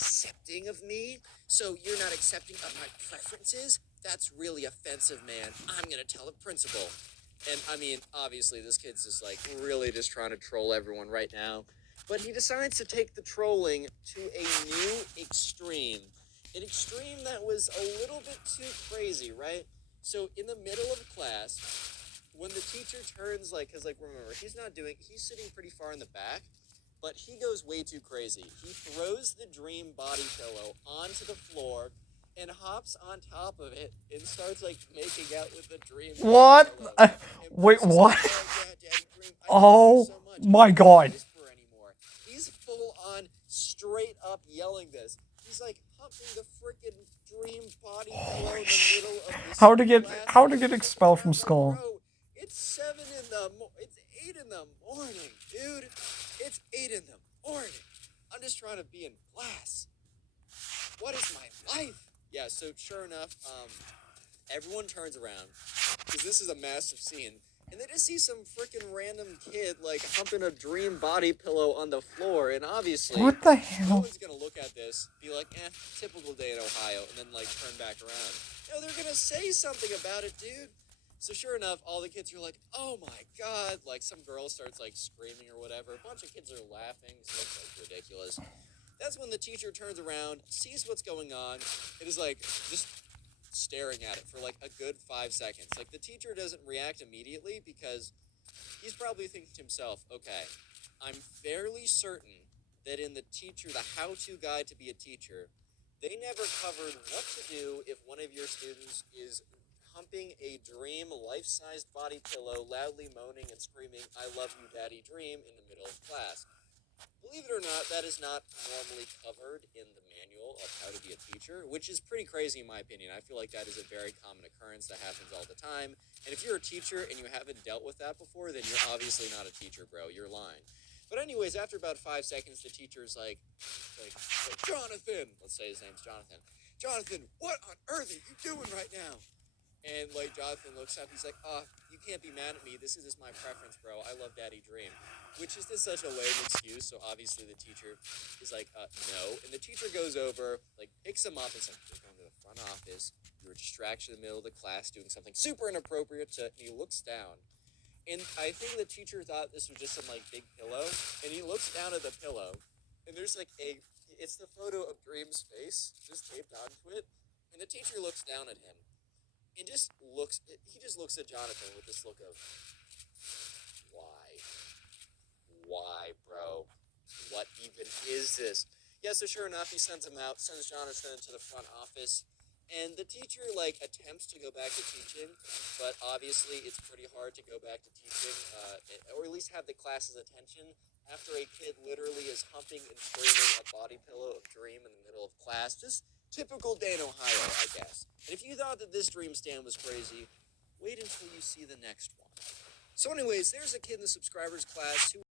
accepting of me, so you're not accepting of my preferences? That's really offensive, man. I'm gonna tell the principal. And I mean, obviously, this kid's just like really just trying to troll everyone right now. But he decides to take the trolling to a new extreme. An extreme that was a little bit too crazy, right? So in the middle of class, when the teacher turns, like, because, like, remember, he's sitting pretty far in the back, but he goes way too crazy. He throws the dream body pillow onto the floor and hops on top of it and starts, like, making out with the dream What? pillow. And Wait, Bruce is what? like, oh, yeah, Daddy Dream, I love you Oh so much. my I god. can't whisper anymore. He's full on, straight up yelling this. He's, like, humping the freaking dream body pillow in the middle of this How to get class. expelled from I'm like, school? bro, it's 8 in the morning, dude. It's 8 in the morning. I'm just trying to be in class. What is my life? Yeah, so sure enough, everyone turns around, because this is a massive scene, and they just see some freaking random kid, like, humping a dream body pillow on the floor, and obviously, What the no hell? one's gonna look at this, be like, typical day in Ohio, and then, like, turn back around. No, they're gonna say something about it, dude. So sure enough, all the kids are like, oh my god, like, some girl starts, like, screaming or whatever, a bunch of kids are laughing, so it's, like, ridiculous. That's when the teacher turns around, sees what's going on, and is, like, just staring at it for, like, a good 5 seconds. Like, the teacher doesn't react immediately because he's probably thinking to himself, okay, I'm fairly certain that in the how-to guide to be a teacher, they never covered what to do if one of your students is humping a dream life-sized body pillow, loudly moaning and screaming, I love you, Daddy Dream, in the middle of class. Believe it or not, that is not normally covered in the manual of how to be a teacher, which is pretty crazy in my opinion. I feel like that is a very common occurrence that happens all the time. And if you're a teacher and you haven't dealt with that before, then you're obviously not a teacher, bro. You're lying. But anyways, after about 5 seconds, the teacher's like, Jonathan, let's say his name's Jonathan. Jonathan, what on earth are you doing right now? And, like, Jonathan looks up, he's like, you can't be mad at me, this is just my preference, bro, I love Daddy Dream. Which is just such a lame excuse, so obviously the teacher is like, no. And the teacher goes over, like, picks him up and says, you're going to the front office, you're a distraction in the middle of the class doing something super inappropriate, and he looks down. And I think the teacher thought this was just some, like, big pillow, and he looks down at the pillow, and there's, like, it's the photo of Dream's face, just taped onto it, and the teacher looks down at him. And he just looks at Jonathan with this look of, why, bro? What even is this? Yeah, so sure enough, he sends Jonathan to the front office, and the teacher, like, attempts to go back to teaching, but obviously it's pretty hard to go back to teaching, or at least have the class's attention, after a kid literally is humping and screaming a body pillow of Dream in the middle of class. Just typical day in Ohio, I guess. And if you thought that this dream stand was crazy, wait until you see the next one. So anyways, there's a kid in the subscribers class who